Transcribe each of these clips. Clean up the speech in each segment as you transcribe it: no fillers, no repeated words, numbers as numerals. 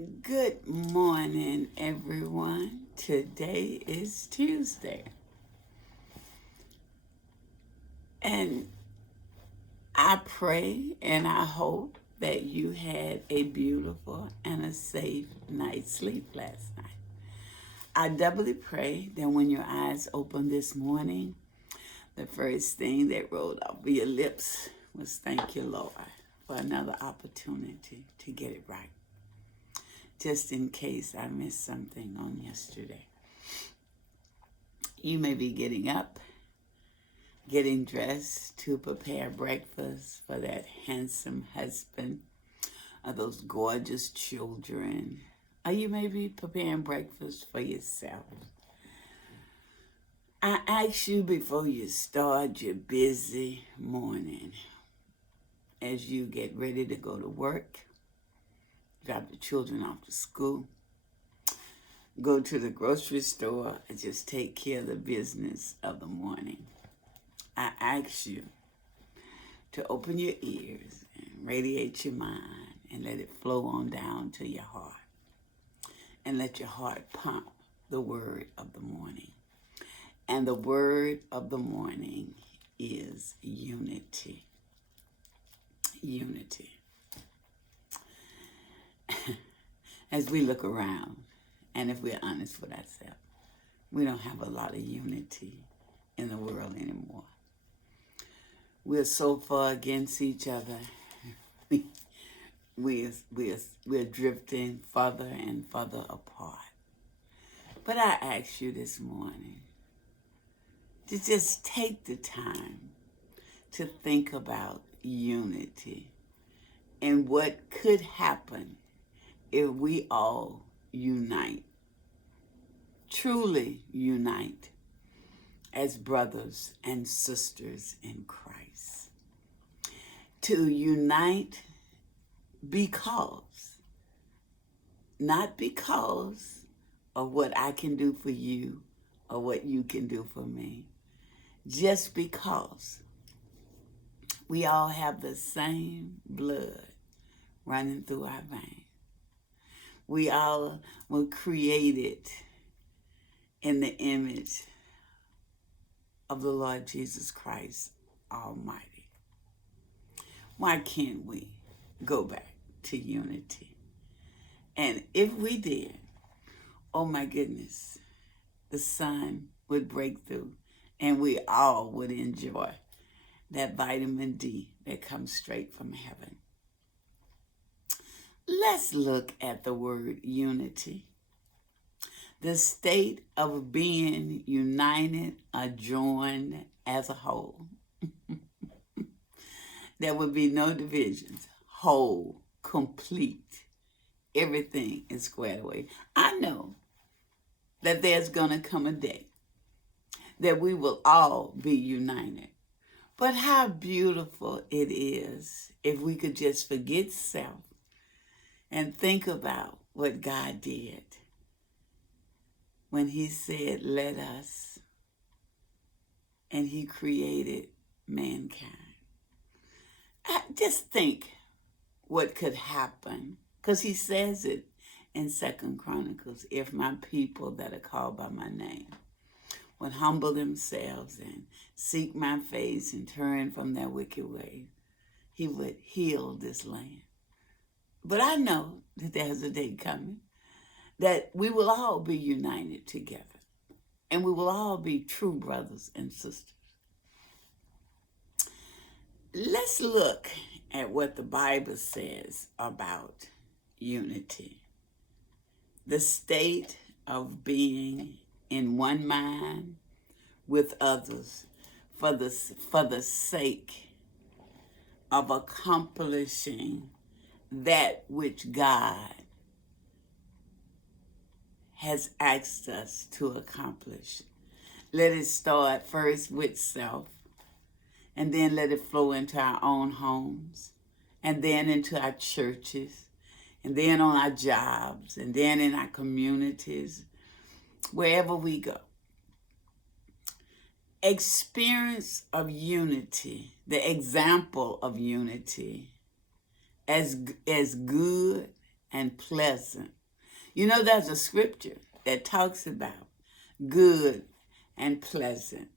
Good morning, everyone. Today is Tuesday, and I pray and I hope that you had a beautiful and a safe night's sleep last night. I doubly pray that when your eyes open this morning, the first thing that rolled off your lips was thank you, Lord, for another opportunity to get it right. Just in case I missed something on yesterday. You may be getting up, getting dressed to prepare breakfast for that handsome husband or those gorgeous children. Or you may be preparing breakfast for yourself. I ask you before you start your busy morning, as you get ready to go to work, drop the children off to school, go to the grocery store, and just take care of the business of the morning. I ask you to open your ears and radiate your mind and let it flow on down to your heart. And let your heart pump the word of the morning. And the word of the morning is unity. Unity. As we look around, and if we're honest with ourselves, we don't have a lot of unity in the world anymore. We're so far against each other. We're drifting further and further apart. But I ask you this morning to just take the time to think about unity and what could happen if we all unite, truly unite as brothers and sisters in Christ. To unite not because of what I can do for you or what you can do for me, just because we all have the same blood running through our veins. We all were created in the image of the Lord Jesus Christ Almighty. Why can't we go back to unity? And if we did, oh my goodness, the sun would break through and we all would enjoy that vitamin D that comes straight from heaven. Let's look at the word unity. The state of being united or joined as a whole. There would be no divisions. Whole, complete. Everything is squared away. I know that there's going to come a day that we will all be united. But how beautiful it is if we could just forget self and think about what God did when he said, let us, and he created mankind. Just think what could happen, because he says it in 2 Chronicles, if my people that are called by my name would humble themselves and seek my face and turn from their wicked ways, he would heal this land. But I know that there's a day coming that we will all be united together and we will all be true brothers and sisters. Let's look at what the Bible says about unity. The state of being in one mind with others for the sake of accomplishing that which God has asked us to accomplish. Let it start first with self, and then let it flow into our own homes, and then into our churches, and then on our jobs, and then in our communities, wherever we go. Experience of unity, the example of unity, as good and pleasant. You know, there's a scripture that talks about good and pleasant.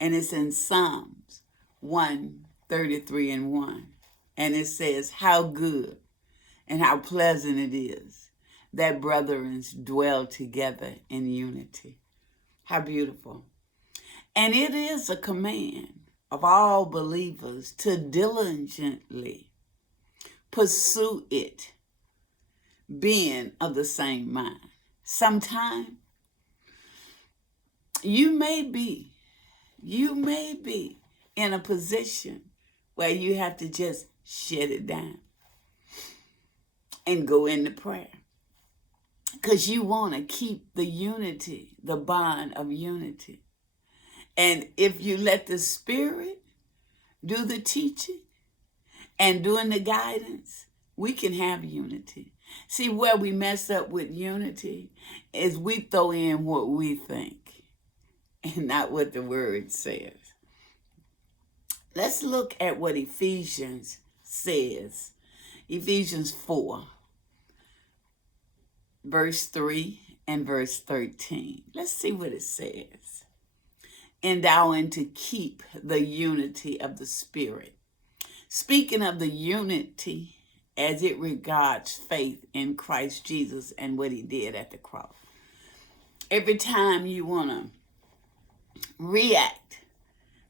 And it's in Psalms 1:33-1. And it says, how good and how pleasant it is that brethren dwell together in unity. How beautiful. And it is a command of all believers to diligently pursue it, being of the same mind. Sometime you may be in a position where you have to just shut it down and go into prayer, because you want to keep the unity, the bond of unity. And if you let the Spirit do the teaching and doing the guidance, we can have unity. See, where we mess up with unity is we throw in what we think and not what the word says. Let's look at what Ephesians says. Ephesians 4, verse 3 and verse 13. Let's see what it says. Endowing to keep the unity of the Spirit. Speaking of the unity as it regards faith in Christ Jesus and what he did at the cross. Every time you want to react,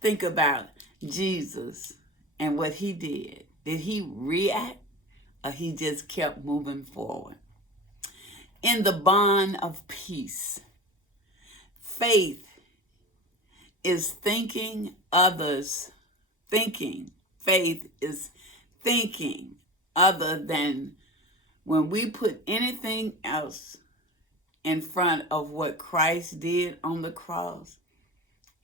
think about Jesus and what he did. Did he react, or he just kept moving forward? In the bond of peace, faith is thinking others, thinking. Faith is thinking other than when we put anything else in front of what Christ did on the cross,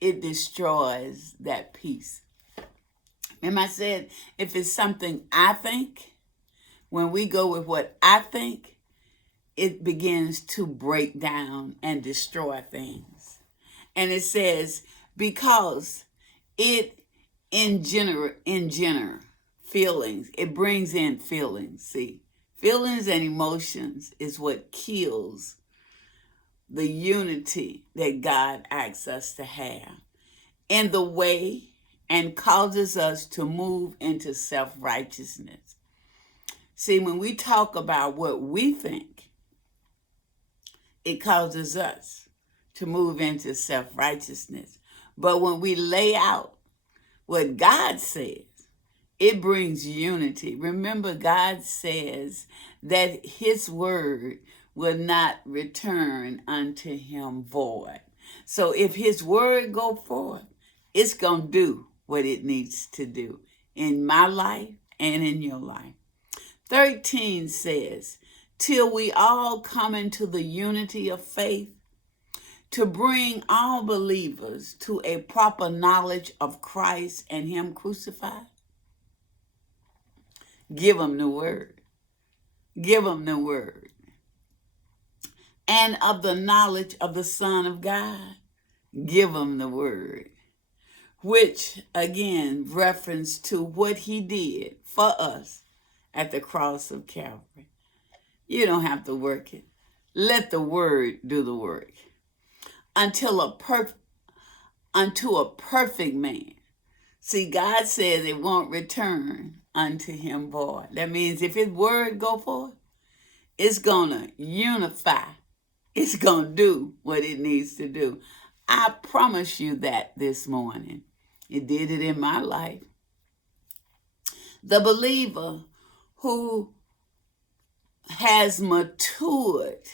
it destroys that peace. Remember I said, if it's something I think, when we go with what I think, it begins to break down and destroy things. And it says, because it engender feelings, it brings in feelings. See, feelings and emotions is what kills the unity that God asks us to have in the way, and causes us to move into self-righteousness. See, when we talk about what we think, it causes us to move into self-righteousness. But when we lay out what God says, it brings unity. Remember, God says that his word will not return unto him void. So if his word go forth, it's going to do what it needs to do in my life and in your life. 13 says, till we all come into the unity of faith, to bring all believers to a proper knowledge of Christ and him crucified. Give them the word. Give them the word. And of the knowledge of the Son of God. Give them the word. Which, again, reference to what he did for us at the cross of Calvary. You don't have to work it. Let the word do the work. Unto a perfect man. See, God says it won't return unto him void. That means if his word go forth, it's going to unify. It's going to do what it needs to do. I promise you that this morning. It did it in my life. The believer who has matured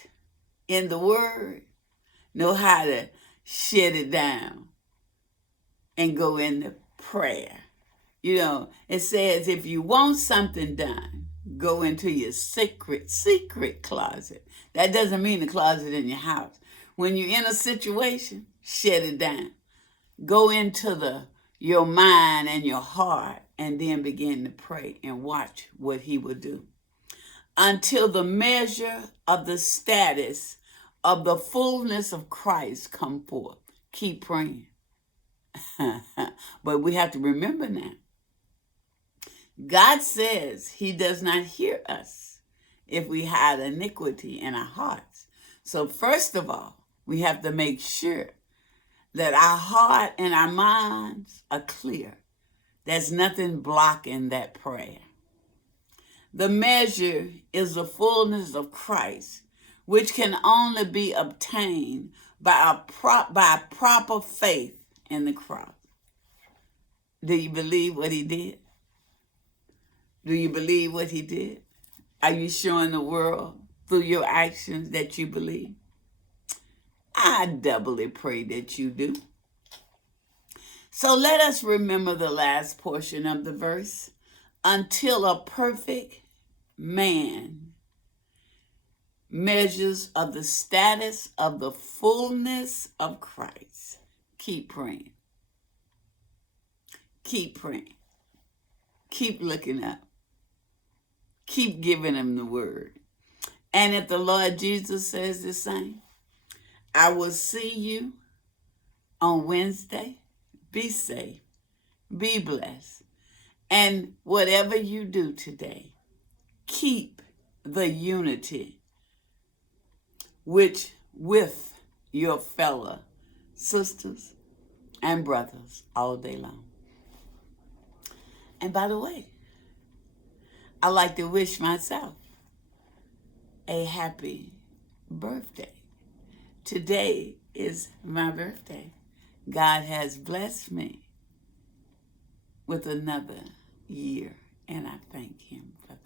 in the word know how to shut it down and go into prayer. You know, it says if you want something done, go into your secret closet. That doesn't mean the closet in your house. When you're in a situation, shut it down. Go into your mind and your heart, and then begin to pray and watch what he will do. Until the measure of the status of the fullness of Christ come forth. Keep praying. But we have to remember now, God says he does not hear us if we hide iniquity in our hearts. So first of all, we have to make sure that our heart and our minds are clear. There's nothing blocking that prayer. The measure is the fullness of Christ, which can only be obtained by a proper faith in the cross. Do you believe what he did? Do you believe what he did? Are you showing the world through your actions that you believe? I doubly pray that you do. So let us remember the last portion of the verse. Until a perfect man measures of the status of the fullness of Christ. Keep praying. Keep praying. Keep looking up. Keep giving him the word. And if the Lord Jesus says the same, I will see you on Wednesday. Be safe. Be blessed. And whatever you do today, keep the unity with your fellow sisters and brothers all day long. And by the way, I like to wish myself a happy birthday. Today is my birthday. God has blessed me with another year, and I thank him for that.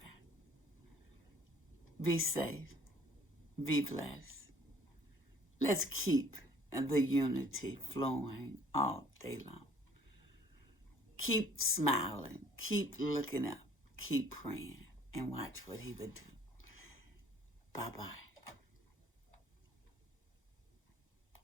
Be safe. Be blessed. Let's keep the unity flowing all day long. Keep smiling. Keep looking up. Keep praying, and watch what he would do. Bye-bye.